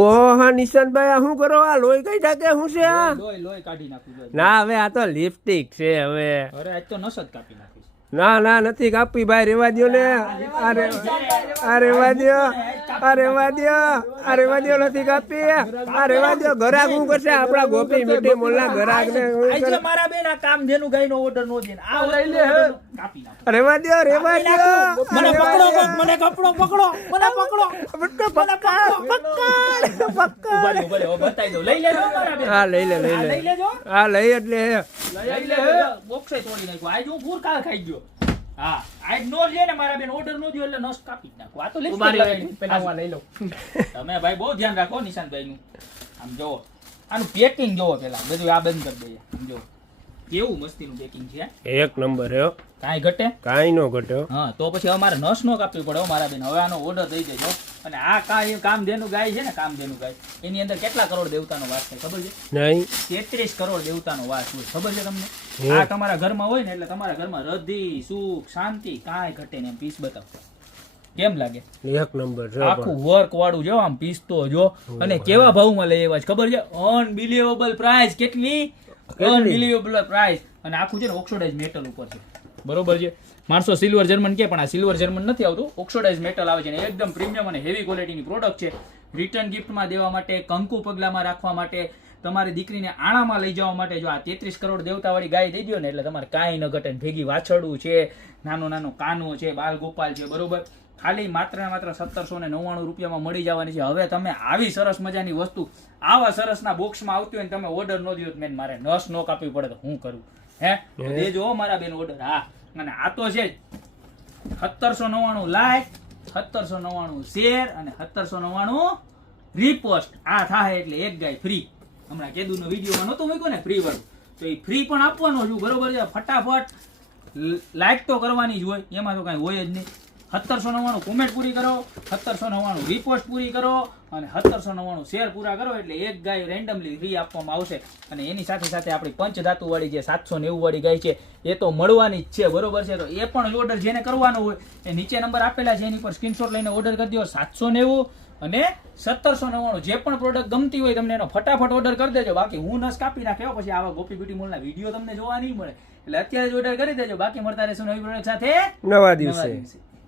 ઓહો હા નિશાંતભાઈ આ શું કરો આ લોહી કઈ ટાકે શું છે આ લોહી કાઢી નાખું. ના હવે આ તો લિપસ્ટિક છે હવે અરે આજ તો નસ જ કાપી નાખીશ. ના ના નથી કાપી ભાઈ રેવા દ્યો ને આ રેવા દ્યો નથી કાપી આ રેવા દ્યો ઘરાક શું કરશે આપણા ગોપી મીઠી મોલના ઘરાક ને આજે મારા બેન આ કામ ધેનું ગાયનો ઓર્ડર નો દે આ લઈ લે કાપી નાખો. રેવા દ્યો મને પકડો કોક, મને કપડો પકડો, મને પકડો. ઉભા રે, બતાઈ દો. લઈ લેજો મારા બેન. હા લઈ લે લઈ લેજો. હા લઈ એટલે લઈ લે. બોક્સે તોડી નાખ્યો. આજ હું પૂર કાલ ખાઈ ગયો. હા આજ નો લે ને મારા બેન ઓર્ડર નો દ્યો એટલે નસ કાપી જ નાખો. આ તો પેલા હું લઈ લઉં. તમે ભાઈ બહુ ધ્યાન રાખો નિશાંતભાઈ નું. આમ જોવો આનું પેકિંગ જોવો પેલા બધું આ બંધ કરી દઈએ. આમ જોવો કેવું મસ્તીનું પેકિંગ છે. એક નંબર હે કાંઈ ઘટે કાંઈ નો ઘટ્યો. હા તો પછી અમારે નસ નો કાપવી પડે હો મારા બેન. હવે આનો ઓર્ડર દઈ દેજો. અને આ કામધેનુ ગાય છે ને, કામધેનુ ગાય એની અંદર કેટલા કરોડ દેવતાનો વાસ છે ખબર છે? નહીં 33 કરોડ દેવતાનો વાસ હોય. ખબર છે તમને? આ તમારા ઘરમાં હોય ને એટલે તમારા ઘરમાં રધી સુખ શાંતિ કાંઈ ઘટે ને. એમ પીસ બતાવો કેમ લાગે? એક નંબર છે આખું વર્ક વાળું જો આમ પીસ તો જો. અને કેવા ભાવમાં લઈ આવ્યા છે ખબર છે? Unbelievable price. કેટલી અનબિલિવેબલ પ્રાઇસ. અને આખું છે ને ઓક્સિડાઇઝ મેટલ ઉપર છે. બરોબર છે. માણસો સિલ્વર જર્મન કે પણ આ સિલ્વર જર્મન નથી આવતું, ઓક્સિડાઇઝ મેટલ આવે છે ને એકદમ પ્રીમિયમ અને હેવી ક્વોલિટીની પ્રોડક્ટ છે. રિટર્ન ગિફ્ટમાં દેવા માટે, કંકુ પગલામાં રાખવા માટે, તમારી દીકરીને આણામાં લઈ જવા માટે જો આ 33 કરોડ દેવતાવાળી ગાય દઈ દો ને એટલે તમારે કાંઈ ન ઘટે. ભેગી વાછરડું છે, નાનો નાનો કાનો છે, બાલ ગોપાલ છે. બરોબર. ખાલી માત્ર ને માત્ર 1799 રૂપિયામાં મળી જવાની છે. હવે તમે આવી સરસ મજાની વસ્તુ આવા સરસના બોક્સમાં આવતી હોય ને તમે ઓર્ડર ન દો મેન મારે નસ નો કાપવી પડે તો હું કરું? હે દેજો મારા બેન ઓર્ડર. હા અને આ તો છે 1799 લાઈક, 1799 શેર અને 1799 રીપોસ્ટ. આ થાય એટલે એક ગાય ફ્રી. હમણાં કેદુનો વિડીયોમાં નહોતું મૂક્યું ને ફ્રી વાળું, તો એ ફ્રી પણ આપવાનો છું. બરોબર છે. ફટાફટ લાઈક તો કરવાની જ હોય, એમાં તો કાંઈ હોય જ નહીં. 1799 કોમેન્ટ પૂરી કરો, 1799 રીપોસ્ટ પૂરી કરો અને 1799 શેર પૂરા કરો એટલે એક ગાય રેન્ડમલી ફ્રી આપવામાં આવશે. અને એની સાથે સાથે આપણી પંચધાતુ વાળી જે 790 વાળી ગાય છે એ તો મળવાની જ છે. બરોબર છે. તો એ પણ ઓર્ડર જેને કરવાનો હોય એ નીચે નંબર આપેલા છે એની પર સ્ક્રીનશોટ લઈને ઓર્ડર કરી દો. 790 અને 1799 જે પણ પ્રોડક્ટ ગમતી હોય તમને એનો ફટાફટ ઓર્ડર કરી દેજો. બાકી હું નસ કાપી નાખ્યો પછી આવા ગોપી બ્યુટી મોલના વિડીયો તમને જોવા નહીં મળે. એટલે અત્યારે જ ઓર્ડર કરી દેજો. બાકી મળતા રહેશું નવી પ્રોડક્ટ સાથે નવા દિવસે.